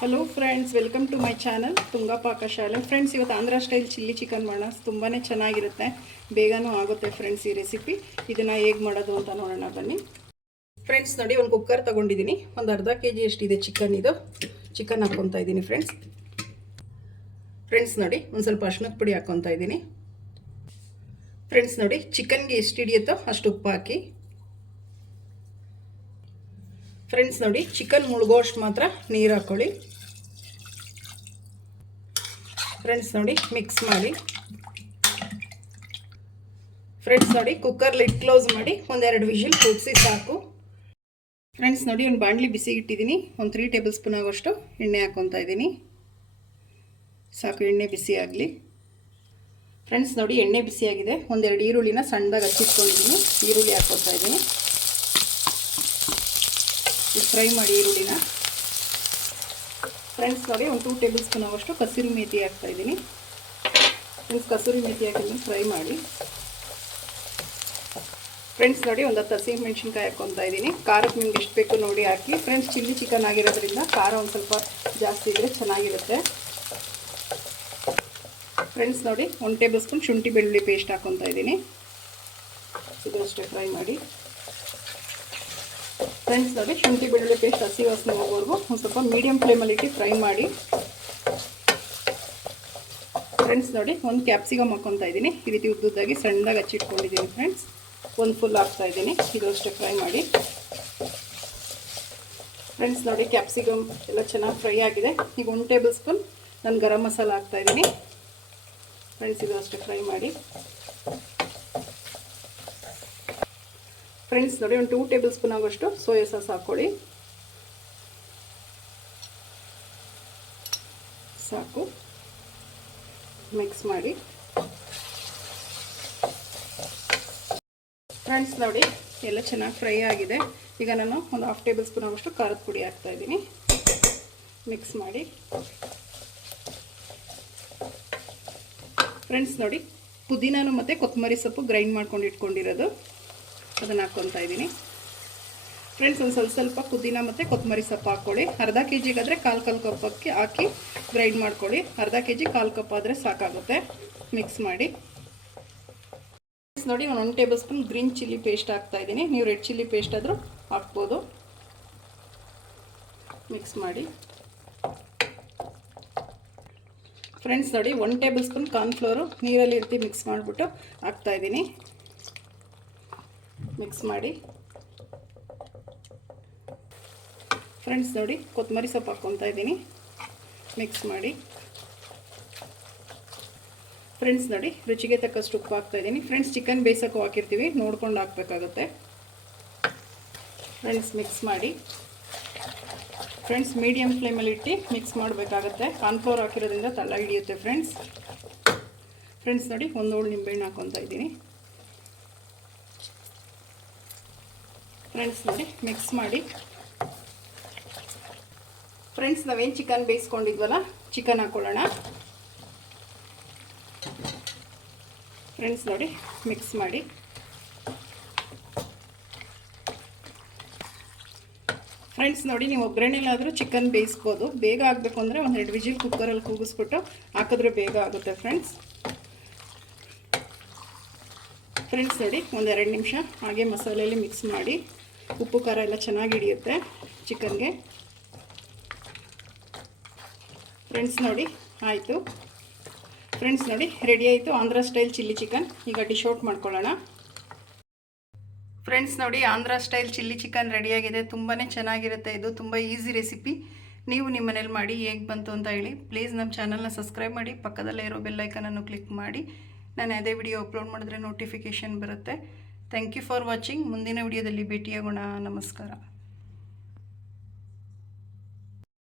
Hello friends, welcome to my channel Tunga Pakashale. Friends, ಇವತ್ತು Andhra style chilli chicken ಮಾಡೋಣ. ತುಂಬಾ ಚೆನ್ನಾಗಿರುತ್ತೆ, ಬೇಗನೂ ಆಗುತ್ತೆ ಫ್ರೆಂಡ್ಸ್ ಈ ರೆಸಿಪಿ. ಇದನ್ನು ಹೇಗೆ ಮಾಡೋದು ಅಂತ ನೋಡೋಣ ಬನ್ನಿ. ಫ್ರೆಂಡ್ಸ್ ನೋಡಿ, ಒಂದು ಕುಕ್ಕರ್ ತೊಗೊಂಡಿದ್ದೀನಿ. ಒಂದು ಅರ್ಧ kg ಎಷ್ಟಿದೆ ಚಿಕನ್. ಇದು ಚಿಕನ್ ಹಾಕ್ಕೊತಾ ಇದ್ದೀನಿ ಫ್ರೆಂಡ್ಸ್. ನೋಡಿ, ಒಂದು ಸ್ವಲ್ಪ ಅರಿಶಿನದ ಪುಡಿ ಹಾಕ್ಕೊತಾ ಇದ್ದೀನಿ. ಫ್ರೆಂಡ್ಸ್ ನೋಡಿ, ಚಿಕನ್ಗೆ ಎಷ್ಟು ಹಿಡಿಯುತ್ತೋ ಅಷ್ಟು ಉಪ್ಪು ಹಾಕಿ. ಫ್ರೆಂಡ್ಸ್ ನೋಡಿ, ಚಿಕನ್ ಮುಳುಗೋಷ್ಟು ಮಾತ್ರ ನೀರು ಹಾಕ್ಕೊಳ್ಳಿ. ಫ್ರೆಂಡ್ಸ್ ನೋಡಿ, ಮಿಕ್ಸ್ ಮಾಡಿ. ಫ್ರೆಂಡ್ಸ್ ನೋಡಿ, ಕುಕ್ಕರ್ ಲಿಡ್ ಕ್ಲೋಸ್ ಮಾಡಿ ಒಂದೆರಡು ವಿಷಲ್ ಕೂಗಿಸಿ ಸಾಕು. ಫ್ರೆಂಡ್ಸ್ ನೋಡಿ, ಒಂದು ಬಾಣಲಿ ಬಿಸಿಗೆ ಇಟ್ಟಿದ್ದೀನಿ. ಒಂದು 3 ಟೇಬಲ್ ಸ್ಪೂನ್ ಆಗೋಷ್ಟು ಎಣ್ಣೆ ಹಾಕ್ಕೊತಾ ಇದ್ದೀನಿ. ಸಾಕು, ಎಣ್ಣೆ ಬಿಸಿ ಆಗಲಿ. ಫ್ರೆಂಡ್ಸ್ ನೋಡಿ, ಎಣ್ಣೆ ಬಿಸಿಯಾಗಿದೆ. ಒಂದೆರಡು ಈರುಳ್ಳಿನ ಸಣ್ಣದಾಗಿ ಹಚ್ಚಿಟ್ಕೊಂಡಿದ್ದೀನಿ. ಈರುಳ್ಳಿ ಹಾಕ್ಕೊತಾ ಇದ್ದೀನಿ. ಫ್ರೈ ಮಾಡಿ ಈರುಳ್ಳಿನ. ಫ್ರೆಂಡ್ಸ್ ನೋಡಿ, ಒಂದು 2 ಟೇಬಲ್ ಸ್ಪೂನ್ ಆಗೋಷ್ಟು ಕಸೂರಿ ಮೇಥಿ ಹಾಕ್ತಾ ಇದ್ದೀನಿ. ಫ್ರೆಂಡ್ಸ್, ಕಸೂರಿ ಮೇಥಿ ಹಾಕಿದ್ರೆ ಫ್ರೈ ಮಾಡಿ. ಫ್ರೆಂಡ್ಸ್ ನೋಡಿ, ಒಂದು 10 ಹಸಿಮೆಣಸಿನ್ಕಾಯಿ ಹಾಕ್ಕೊತಾ ಇದ್ದೀನಿ. ಖಾರಕ್ಕೆ ನಿಮ್ಗೆ ಎಷ್ಟು ಬೇಕು ನೋಡಿ ಹಾಕಿ. ಫ್ರೆಂಡ್ಸ್, ಚಿಲ್ಲಿ ಚಿಕನ್ ಆಗಿರೋದ್ರಿಂದ ಖಾರ ಒಂದು ಸ್ವಲ್ಪ ಜಾಸ್ತಿ ಇದ್ದರೆ ಚೆನ್ನಾಗಿರುತ್ತೆ. ಫ್ರೆಂಡ್ಸ್ ನೋಡಿ, 1 ಟೇಬಲ್ ಸ್ಪೂನ್ ಶುಂಠಿ ಬೆಳ್ಳುಳ್ಳಿ ಪೇಸ್ಟ್ ಹಾಕ್ಕೊತಾ ಇದ್ದೀನಿ. ಇದು ಅಷ್ಟೇ ಫ್ರೈ ಮಾಡಿ. ಫ್ರೆಂಡ್ಸ್ ನೋಡಿ, ಶುಂಠಿ ಬೆಳ್ಳುಳ್ಳಿ ಪೇಸ್ಟ್ ಹಸಿ ವಾಸನೆ ಹೋಗೋವರೆಗೂ ಒಂದು ಸ್ವಲ್ಪ ಮೀಡಿಯಮ್ ಫ್ಲೇಮಲ್ಲಿ ಇಟ್ಟು ಫ್ರೈ ಮಾಡಿ. ಫ್ರೆಂಡ್ಸ್ ನೋಡಿ, ಒಂದು ಕ್ಯಾಪ್ಸಿಕಮ್ ಹಾಕ್ಕೊತಾ ಇದ್ದೀನಿ. ಈ ರೀತಿ ಉದ್ದುದ್ದಾಗಿ ಸಣ್ಣದಾಗಿ ಹಚ್ಚಿಟ್ಕೊಂಡಿದ್ದೀನಿ. ಫ್ರೆಂಡ್ಸ್, ಒಂದು ಫುಲ್ ಹಾಕ್ತಾ ಇದ್ದೀನಿ. ಇದು ಅಷ್ಟೇ ಫ್ರೈ ಮಾಡಿ. ಫ್ರೆಂಡ್ಸ್ ನೋಡಿ, ಕ್ಯಾಪ್ಸಿಕಮ್ ಎಲ್ಲ ಚೆನ್ನಾಗಿ ಫ್ರೈ ಆಗಿದೆ. ಈಗ 1 ಟೇಬಲ್ ಸ್ಪೂನ್ ನಾನು ಗರಂ ಮಸಾಲ ಹಾಕ್ತಾ ಇದ್ದೀನಿ. ಫ್ರೆಂಡ್ಸ್, ಇದು ಅಷ್ಟೇ ಫ್ರೈ ಮಾಡಿ. ಫ್ರೆಂಡ್ಸ್ ನೋಡಿ, ಒಂದು 2 ಟೇಬಲ್ ಸ್ಪೂನ್ ಆಗೋಷ್ಟು ಸೋಯಾ ಸಾಸ್ ಹಾಕ್ಕೊಳ್ಳಿ. ಸಾಕು, ಮಿಕ್ಸ್ ಮಾಡಿ. ಫ್ರೆಂಡ್ಸ್ ನೋಡಿ, ಎಲ್ಲ ಚೆನ್ನಾಗಿ ಫ್ರೈ ಆಗಿದೆ. ಈಗ ನಾನು ಒಂದು 1/2 ಟೇಬಲ್ ಸ್ಪೂನ್ ಆಗೋಷ್ಟು ಖಾರದ ಪುಡಿ ಹಾಕ್ತಾ ಇದ್ದೀನಿ. ಮಿಕ್ಸ್ ಮಾಡಿ. ಫ್ರೆಂಡ್ಸ್ ನೋಡಿ, ಪುದೀನಾನು ಮತ್ತು ಕೊತ್ತಂಬರಿ ಸೊಪ್ಪು ಗ್ರೈಂಡ್ ಮಾಡ್ಕೊಂಡು ಇಟ್ಕೊಂಡಿರೋದು ಅದನ್ನು ಹಾಕ್ಕೊತಾ ಇದ್ದೀನಿ. ಫ್ರೆಂಡ್ಸ್, ಒಂದು ಸ್ವಲ್ಪ ಪುದೀನ ಮತ್ತು ಕೊತ್ತಂಬರಿ ಸೊಪ್ಪು ಹಾಕ್ಕೊಳ್ಳಿ. ಅರ್ಧ kgಗಾದರೆ ಕಾಲು ಕಪ್ಪಕ್ಕೆ ಹಾಕಿ ಗ್ರೈಂಡ್ ಮಾಡ್ಕೊಳ್ಳಿ. ಅರ್ಧ kg 1/4 ಕಪ್ ಆದರೆ ಸಾಕಾಗುತ್ತೆ. ಮಿಕ್ಸ್ ಮಾಡಿ. ಫ್ರೆಂಡ್ಸ್ ನೋಡಿ, 1 table spoon green chilli paste ಹಾಕ್ತಾ ಇದ್ದೀನಿ. ನೀವು ರೆಡ್ ಚಿಲ್ಲಿ ಪೇಸ್ಟ್ ಆದರೂ ಹಾಕ್ಬೋದು. ಮಿಕ್ಸ್ ಮಾಡಿ. ಫ್ರೆಂಡ್ಸ್ ನೋಡಿ, 1 ಟೇಬಲ್ ಸ್ಪೂನ್ ಕಾರ್ನ್ಫ್ಲೋರು ನೀರಲ್ಲಿ ಇರ್ತಿ ಮಿಕ್ಸ್ ಮಾಡಿಬಿಟ್ಟು ಹಾಕ್ತಾ ಇದ್ದೀನಿ. ಮಿಕ್ಸ್ ಮಾಡಿ. ಫ್ರೆಂಡ್ಸ್ ನೋಡಿ, ಕೊತ್ತಂಬರಿ ಸೊಪ್ಪು ಹಾಕ್ಕೊತಾ ಇದ್ದೀನಿ. ಮಿಕ್ಸ್ ಮಾಡಿ. ಫ್ರೆಂಡ್ಸ್ ನೋಡಿ, ರುಚಿಗೆ ತಕ್ಕಷ್ಟು ಉಪ್ಪು ಹಾಕ್ತಾ ಇದ್ದೀನಿ. ಫ್ರೆಂಡ್ಸ್, ಚಿಕನ್ ಬೇಯಿಸೋಕ್ಕೂ ಹಾಕಿರ್ತೀವಿ, ನೋಡ್ಕೊಂಡು ಹಾಕಬೇಕಾಗುತ್ತೆ. ಫ್ರೆಂಡ್ಸ್, ಮಿಕ್ಸ್ ಮಾಡಿ. ಫ್ರೆಂಡ್ಸ್, ಮೀಡಿಯಮ್ ಫ್ಲೇಮಲ್ಲಿ ಇಟ್ಟು ಮಿಕ್ಸ್ ಮಾಡಬೇಕಾಗುತ್ತೆ. ಕಾರ್ನ್ಫ್ಲೋರ್ ಹಾಕಿರೋದ್ರಿಂದ ತಳ ಹಿಡಿಯುತ್ತೆ. ಫ್ರೆಂಡ್ಸ್ ನೋಡಿ, ಒಂದು ಹೋಳು ನಿಂಬೆಹಣ್ಣು ಹಾಕ್ಕೊತಾ ಇದ್ದೀನಿ. ಫ್ರೆಂಡ್ಸ್ ನೋಡಿ, ಮಿಕ್ಸ್ ಮಾಡಿ. ಫ್ರೆಂಡ್ಸ್, ನಾವೇನು ಚಿಕನ್ ಬೇಯಿಸ್ಕೊಂಡಿದ್ವಲ್ಲ, ಚಿಕನ್ ಹಾಕ್ಕೊಳ್ಳೋಣ. ಫ್ರೆಂಡ್ಸ್ ನೋಡಿ, ಮಿಕ್ಸ್ ಮಾಡಿ. ಫ್ರೆಂಡ್ಸ್ ನೋಡಿ, ನೀವು ಒಗ್ಗರಣೆಲಾದರೂ ಚಿಕನ್ ಬೇಯಿಸ್ಬೋದು. ಬೇಗ ಆಗಬೇಕು ಅಂದರೆ 1-2 ವಿಜಿಲ್ ಕುಕ್ಕರಲ್ಲಿ ಕೂಗಿಸ್ಬಿಟ್ಟು ಹಾಕಿದ್ರೆ ಬೇಗ ಆಗುತ್ತೆ. ಫ್ರೆಂಡ್ಸ್ ನೋಡಿ, 1-2 ನಿಮಿಷ ಹಾಗೆ ಮಸಾಲೆಯಲ್ಲಿ ಮಿಕ್ಸ್ ಮಾಡಿ. ಉಪ್ಪು ಖಾರ ಎಲ್ಲ ಚೆನ್ನಾಗಿ ಹಿಡಿಯುತ್ತೆ ಚಿಕನ್ಗೆ. ಫ್ರೆಂಡ್ಸ್ ನೋಡಿ, ಆಯಿತು. ಫ್ರೆಂಡ್ಸ್ ನೋಡಿ, ರೆಡಿ ಆಯಿತು ಆಂಧ್ರ ಸ್ಟೈಲ್ ಚಿಲ್ಲಿ ಚಿಕನ್. ಈಗ ಡಿಶ್ ಔಟ್ ಮಾಡ್ಕೊಳ್ಳೋಣ. ಫ್ರೆಂಡ್ಸ್ ನೋಡಿ, ಆಂಧ್ರ ಸ್ಟೈಲ್ ಚಿಲ್ಲಿ ಚಿಕನ್ ರೆಡಿಯಾಗಿದೆ. ತುಂಬಾ ಚೆನ್ನಾಗಿರುತ್ತೆ. ಇದು ತುಂಬ ಈಸಿ ರೆಸಿಪಿ. ನೀವು ನಿಮ್ಮ ಮನೇಲಿ ಮಾಡಿ ಹೇಗೆ ಬಂತು ಅಂತ ಹೇಳಿ. ಪ್ಲೀಸ್ ನಮ್ಮ ಚಾನಲ್ನ ಸಬ್ಸ್ಕ್ರೈಬ್ ಮಾಡಿ, ಪಕ್ಕದಲ್ಲೇ ಇರೋ ಬೆಲ್ಲೈಕನನ್ನು ಕ್ಲಿಕ್ ಮಾಡಿ. ನಾನು ಅದೇ ವಿಡಿಯೋ ಅಪ್ಲೋಡ್ ಮಾಡಿದ್ರೆ ನೋಟಿಫಿಕೇಷನ್ ಬರುತ್ತೆ. Thank you for watching. ಮುಂದಿನ ವಿಡಿಯೋದಲ್ಲಿ ಭೇಟಿಯಾಗೋಣ. ನಮಸ್ಕಾರ.